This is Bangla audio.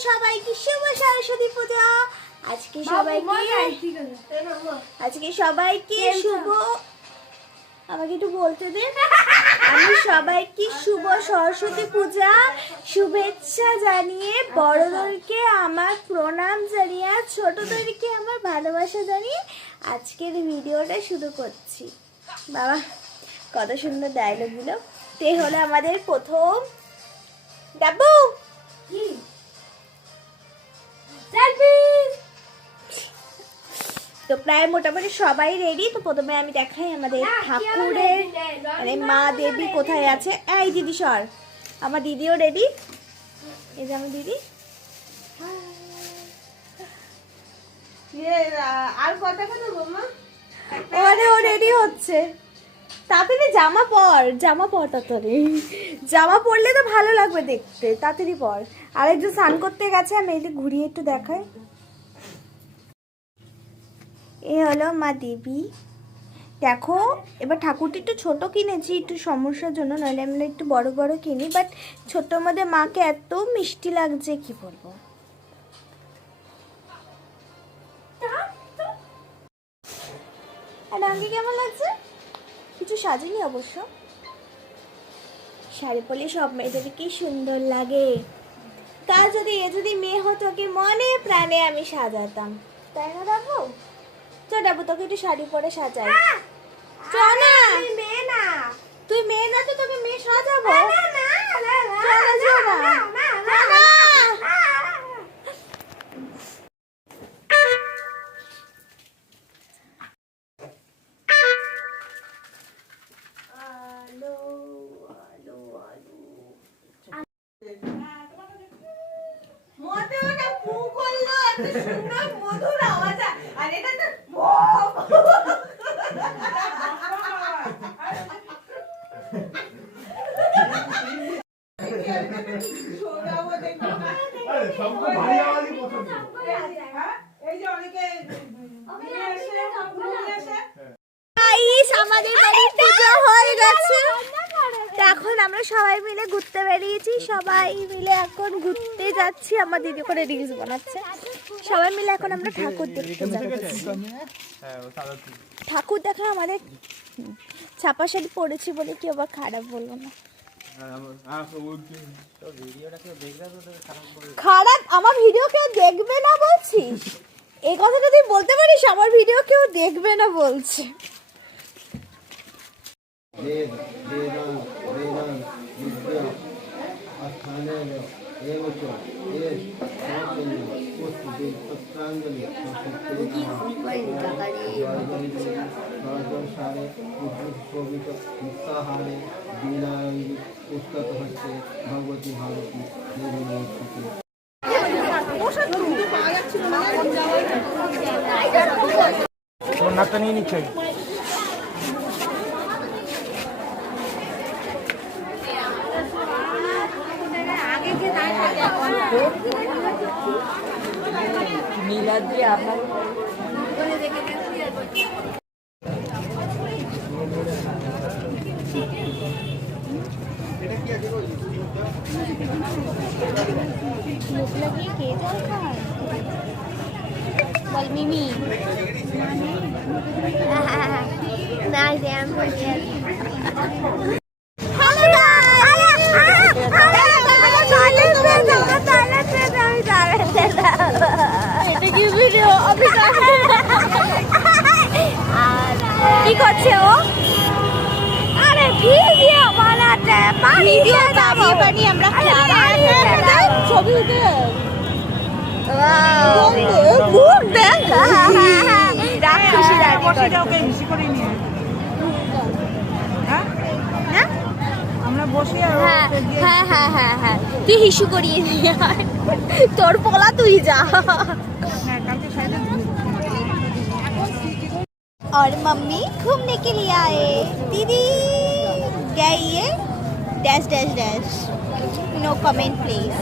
সবাইকে শুভ সরস্বতী পূজা। আজকে সবাইকে আজকে সবাইকে শুভ আমাকে একটু বলতে দিন? আমি সবাইকে শুভ সরস্বতী পূজা। শুভেচ্ছা জানিয়ে বড়দেরকে আমার প্রণাম জানিয়ে আর ছোটদেরকে আমার ভালোবাসা জানিয়ে আজকের ভিডিওটা শুরু করছি। বাবা কত সুন্দর ডায়লগগুলো তে হলো আমাদের প্রথম ডাব্বু তো প্রায় মোটামুটি সবাই রেডি তো প্রথমে আমি দেখাই আমাদের ঠাকুরের। মানে মা দেবী কোথায় আছে? এই দিদি সর। আমার দিদিও রেডি এই যে আমার দিদি। আর কটা কথা বৌমা ওরে ও রেডি হচ্ছে। তাড়াতাড়ি জামা পর জামা পর তাড়াতাড়ি। জামা পরলে তো ভালো লাগবে দেখতে, তাড়াতাড়ি পর। আর একজন স্নান করতে গেছে, আমি এই ঘুরিয়ে একটু দেখাই। এ হলো মা দেবী। দেখো, এবার ঠাকুরটা একটু ছোট কিনেছি, একটু সমস্যার জন্য, নইলে আমরা একটু বড় বড় কিনি বাট ছোট্টোর মধ্যে মাকে এত মিষ্টি লাগছে, কি বলব? আর আমাকে কেমন লাগছে? কিছু সাজিনি অবশ্য। শাড়ি পরলে সব মেয়েদেরকে কি সুন্দর লাগে। তা যদি এ যদি মেয়ে হতো কি মনে প্রাণে আমি সাজাতাম। তাই না বাবু চ ডাবু তোকে একটু শাড়ি পরে সাজাই। চ না। আমাদের বাড়ি পুজো হয়ে গেছে। এখন আমরা সবাই মিলে ঘুরতে বেরিয়েছি। সবাই মিলে এখন ঘুরতে যাচ্ছি। আমার দিদি করে রিলস বানাচ্ছে। সবাই মিলে এখন আমরা ঠাকুর দেখতে যাচ্ছি হ্যাঁ ঠাকুর দেখা আমাদের ছাপা শাড়ি পরেছি বলে কি আবার খারাপ বলব না। খারাপ, আমার ভিডিও কেউ দেখবে না বলছিস এই কথাটা তুই বলতে পারিস, আমার ভিডিও কেউ দেখবে না বলছে। वेद সারে উদ্ভুত কবিত মুক্তাহারে বিনায়ী পুস্তক হচ্ছে ভগবতী ভারতী নাচটা নিয়ে নিচ্ছে আগে লাগিয়ে কে জল খায় বল মিমি না জ্যাম কি কি করছে ও? আরে ভিডিও বানাতে ভিডিও বানিয়ে বানিয়ে আমরা ছবি উঠে মুখ দেখ। রাক্ষসী রানী করছে। না? আমরা বসে হ্যাঁ হ্যাঁ হ্যাঁ হ্যাঁ হ্যাঁ। তুই হিসু করিয়ে দিয়ে তোর পোলা তুই যা। और मम्मी घूमने के लिए आए। दीदी गई है dash dash. Dash no comment please